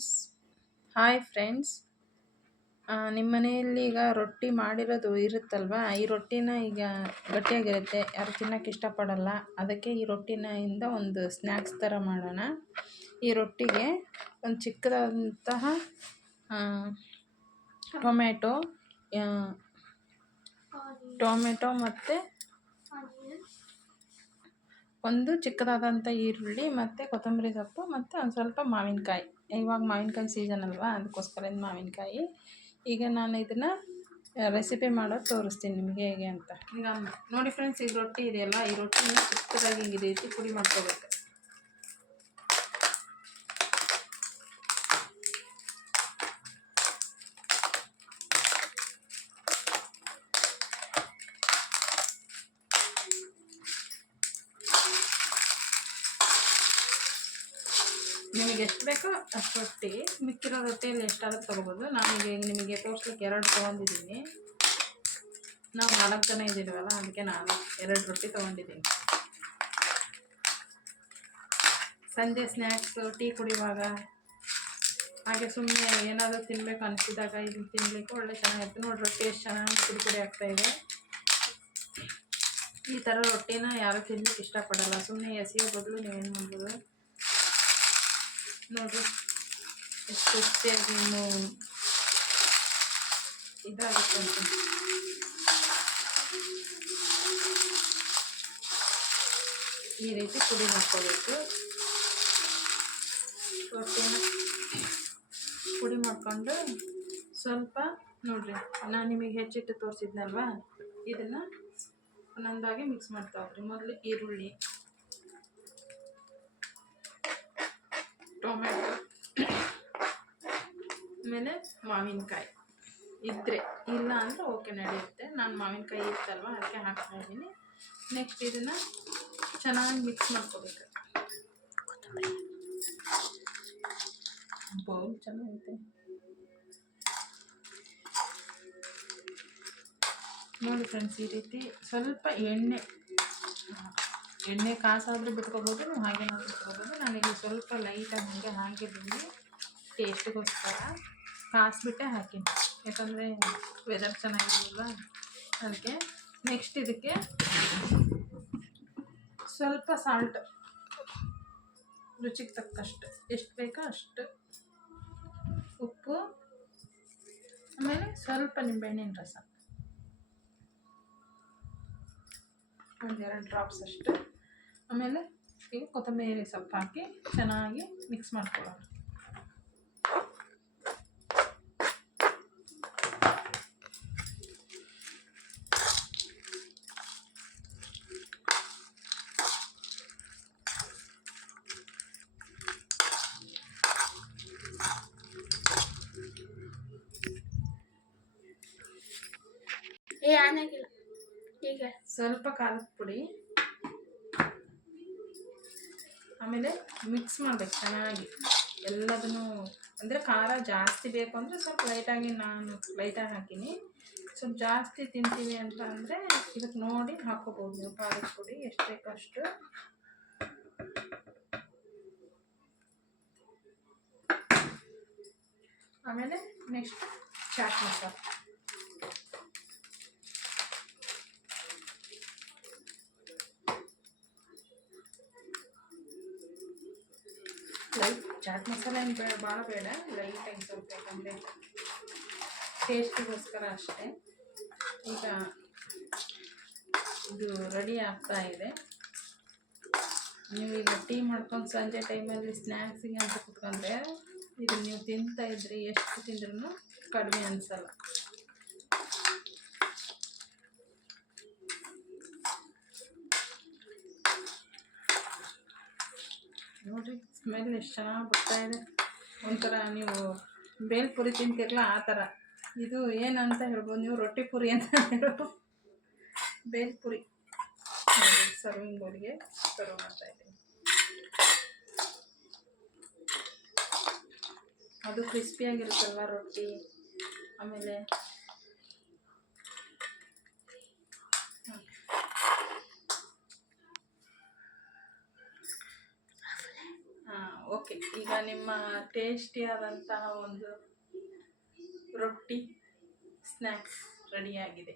Friends. Hi friends. ನಿಮ್ಮ ಮನೆಯಲ್ಲಿ ಈಗ ರೊಟ್ಟಿ ಮಾಡಿರೋದು ಇರುತ್ತಲ್ವ, ಈ ರೊಟ್ಟಿನ ಈಗ ಗಟ್ಟಿಯಾಗಿರುತ್ತೆ, ಯಾರು ತಿನ್ನೋಕ್ಕೆ ಇಷ್ಟಪಡಲ್ಲ. ಅದಕ್ಕೆ ಈ ರೊಟ್ಟಿನಿಂದ ಒಂದು ಸ್ನ್ಯಾಕ್ಸ್ ಥರ ಮಾಡೋಣ. ಈ ರೊಟ್ಟಿಗೆ ಒಂದು ಚಿಕ್ಕದಾದಂತಹ ಟೊಮೆಟೊ ಮತ್ತು ಒಂದು ಚಿಕ್ಕದಾದಂಥ ಈರುಳ್ಳಿ ಮತ್ತು ಕೊತ್ತಂಬರಿ ಸೊಪ್ಪು ಮತ್ತು ಒಂದು ಸ್ವಲ್ಪ ಮಾವಿನಕಾಯಿ. ಇವಾಗ ಮಾವಿನಕಾಯಿ ಸೀಸನ್ ಅಲ್ವಾ, ಅದಕ್ಕೋಸ್ಕರ ಇದು ಮಾವಿನಕಾಯಿ. ಈಗ ನಾನು ಇದನ್ನು ರೆಸಿಪಿ ಮಾಡೋದು ತೋರಿಸ್ತೀನಿ ನಿಮಗೆ ಹೇಗೆ ಅಂತ. ಈಗ ನೋಡಿ ಫ್ರೆಂಡ್ಸ್, ಈಗ ರೊಟ್ಟಿ ಇದೆಯಲ್ಲ, ಈ ರೊಟ್ಟಿನ ಚಿಕ್ಕದಾಗಿ ಈ ರೀತಿ ಪುಡಿ ಮಾಡ್ಕೋಬೇಕು. ನಿಮಗೆ ಎಷ್ಟು ಬೇಕೋ ಅಷ್ಟು ರೊಟ್ಟಿ, ಮಿಕ್ಕಿರೋ ರೊಟ್ಟಿಯಲ್ಲಿ ಎಷ್ಟಾದರೂ ತೊಗೋಬೋದು. ನಾನೀಗ ನಿಮಗೆ ತೋರಿಸ್ಲಿಕ್ಕೆ 2 ತೊಗೊಂಡಿದ್ದೀನಿ. ನಾವು 4 ಜನ ಇದ್ದೀವಲ್ಲ, ಅದಕ್ಕೆ ನಾನು 2 ರೊಟ್ಟಿ ತೊಗೊಂಡಿದ್ದೀನಿ. ಸಂಜೆ ಸ್ನ್ಯಾಕ್ಸು, ಟೀ ಕುಡಿಯುವಾಗ, ಹಾಗೆ ಸುಮ್ಮನೆ ಏನಾದರೂ ತಿನ್ನಬೇಕು ಅನಿಸಿದಾಗ ಇದನ್ನು ತಿನ್ನಲಿಕ್ಕೆ ಒಳ್ಳೆ ಚೆನ್ನಾಗಿರುತ್ತೆ. ನೋಡಿ ರೊಟ್ಟಿ ಎಷ್ಟು ಚೆನ್ನಾಗಿ ಪುಡಿ ಆಗ್ತಾಯಿದೆ. ಈ ಥರ ರೊಟ್ಟಿನ ಯಾರೂ ತಿನ್ನಲಿಕ್ಕೆ ಇಷ್ಟಪಡಲ್ಲ. ಸುಮ್ಮನೆ ಎಸೆಯೋ ಬದಲು ನೀವೇನು ಮಾಡ್ಬೋದು, ನೋಡಿರಿ ಎಷ್ಟು ರುಚಿಯಾಗಿ ಇನ್ನು ಇದಾಗುತ್ತೆ ಅಂತ. ಈ ರೀತಿ ಪುಡಿ ಮಾಡ್ಕೋಬೇಕು. ರೊಟ್ಟಿನ ಪುಡಿ ಮಾಡಿಕೊಂಡು ಸ್ವಲ್ಪ ನೋಡಿರಿ, ನಾನು ನಿಮಗೆ ಹೆಚ್ಚಿಟ್ಟು ತೋರಿಸಿದ್ನಲ್ವ, ಇದನ್ನು ಒಂದೊಂದಾಗಿ ಮಿಕ್ಸ್ ಮಾಡ್ತಾ ಹೋಗ್ರಿ. ಮೊದಲು ಈರುಳ್ಳಿ, ಟೊಮೆಟೊ, ಆಮೇಲೆ ಮಾವಿನಕಾಯಿ ಇದ್ದರೆ, ಇಲ್ಲ ಅಂದರೆ ಓಕೆ ನಡೆಯುತ್ತೆ. ನಾನು ಮಾವಿನಕಾಯಿ ಇತ್ತಲ್ವ ಅದಕ್ಕೆ ಹಾಕ್ತಾಯಿದ್ದೀನಿ. ನೆಕ್ಸ್ಟ್ ಇದನ್ನು ಚೆನ್ನಾಗಿ ಮಿಕ್ಸ್ ಮಾಡ್ಕೋಬೇಕು. ಬೌಲ್ ಚೆನ್ನಾಗೈತೆ ನೋಡಿ ಫ್ರೆಂಡ್ಸ್. ಈ ರೀತಿ ಸ್ವಲ್ಪ ಎಣ್ಣೆ ಕಾಸಾದರೂ ಬಿಟ್ಕೋಬೋದು, ನೀವು ಹಾಗೇನಾದರೂ ಬಿಟ್ಕೋಬೋದು. ನಾನೀಗ ಸ್ವಲ್ಪ ಲೈಟಾಗಿ ಹಾಗೆ ಹಾಕಿದ್ದೀನಿ ಟೇಸ್ಟಿಗೋಸ್ಕರ. ಕಾಸಿಬಿಟ್ಟೆ ಹಾಕೀನಿ, ಯಾಕಂದರೆ ವೆದರ್ ಚೆನ್ನಾಗಿರಲಿಲ್ಲ ಅದಕ್ಕೆ. ನೆಕ್ಸ್ಟ್ ಇದಕ್ಕೆ ಸ್ವಲ್ಪ ಸಾಲ್ಟ್, ರುಚಿಗೆ ತಕ್ಕಷ್ಟು, ಎಷ್ಟು ಬೇಕೋ ಅಷ್ಟು ಉಪ್ಪು, ಆಮೇಲೆ ಸ್ವಲ್ಪ ನಿಂಬೆಹಣ್ಣಿನ ರಸ, 1-2 ಡ್ರಾಪ್ಸ್ ಅಷ್ಟು. ಆಮೇಲೆ ಈಗ ಕೊತ್ತಂಬರಿ ಸೊಪ್ಪು ಹಾಕಿ ಚೆನ್ನಾಗಿ ಮಿಕ್ಸ್ ಮಾಡ್ಕೊಳ್ಳೋಣ. ಈಗ ಸ್ವಲ್ಪ ಖಾರದ ಪುಡಿ, ಆಮೇಲೆ ಮಿಕ್ಸ್ ಮಾಡ್ಬೇಕು ಚೆನ್ನಾಗಿ ಎಲ್ಲದನ್ನು. ಅಂದರೆ ಖಾರ ಜಾಸ್ತಿ ಬೇಕು ಅಂದರೆ ಸ್ವಲ್ಪ ಲೈಟಾಗಿ, ನಾನು ಲೈಟಾಗಿ ಹಾಕೀನಿ. ಸ್ವಲ್ಪ ಜಾಸ್ತಿ ತಿಂತೀವಿ ಅಂತ ಅಂದರೆ ಇದಕ್ಕೆ ನೋಡಿ ಹಾಕ್ಕೋಬೋದು ನೀವು ಖಾರದ ಪುಡಿ, ಎಷ್ಟು ಬೇಕೋ ಅಷ್ಟು. ಆಮೇಲೆ ನೆಕ್ಸ್ಟ್ ಚಾಟ್ ಮಸಾಲ, ಲೈಟ್ ಚಾಟ್ ಮಸಾಲ ಏನು ಭಾಳ ಬೇಡ, ಲೈಟಾಗಿ ಸ್ವಲ್ಪ, ಯಾಕಂದರೆ ಟೇಸ್ಟಿಗೋಸ್ಕರ ಅಷ್ಟೇ. ಈಗ ಇದು ರೆಡಿ ಆಗ್ತಾ ಇದೆ. ನೀವು ಈಗ ಟೀ ಮಾಡ್ಕೊಂಡು ಸಂಜೆ ಟೈಮಲ್ಲಿ ಸ್ನ್ಯಾಕ್ಸಿಗೆ ಅಂತ ಕುತ್ಕೊಂಡ್ರೆ ಇದನ್ನು ನೀವು ತಿಂತಾ ಇದ್ರಿ, ಎಷ್ಟು ತಿಂದ್ರೂ ಕಡಿಮೆ ಅನಿಸಲ್ಲ. ನೋಡಿರಿ ಸ್ಮೆಲ್ ಎಷ್ಟು ಚೆನ್ನಾಗಿ ಬರ್ತಾಯಿದೆ. ಒಂಥರ ನೀವು ಬೇಲ್ಪುರಿ ತಿಂತಿರಲ್ಲ ಆ ಥರ. ಇದು ಏನಂತ ಹೇಳ್ಬೋದು ನೀವು, ರೊಟ್ಟಿ ಪುರಿ ಅಂತ ಹೇಳ್ಬೋದು. ಬೇಲ್ಪುರಿ ಸರ್ವಿಂಗ್ ಬೌಲ್ಗೆ ಸರ್ವ್ ಮಾಡ್ತಾಯಿದ್ದೀನಿ. ಅದು ಕ್ರಿಸ್ಪಿಯಾಗಿರುತ್ತಲ್ವ ರೊಟ್ಟಿ. ಆಮೇಲೆ ಓಕೆ, ಈಗ ನಿಮ್ಮ ಟೇಸ್ಟಿಯಾದಂತಹ ಒಂದು ರೊಟ್ಟಿ ಸ್ನ್ಯಾಕ್ಸ್ ರೆಡಿಯಾಗಿದೆ.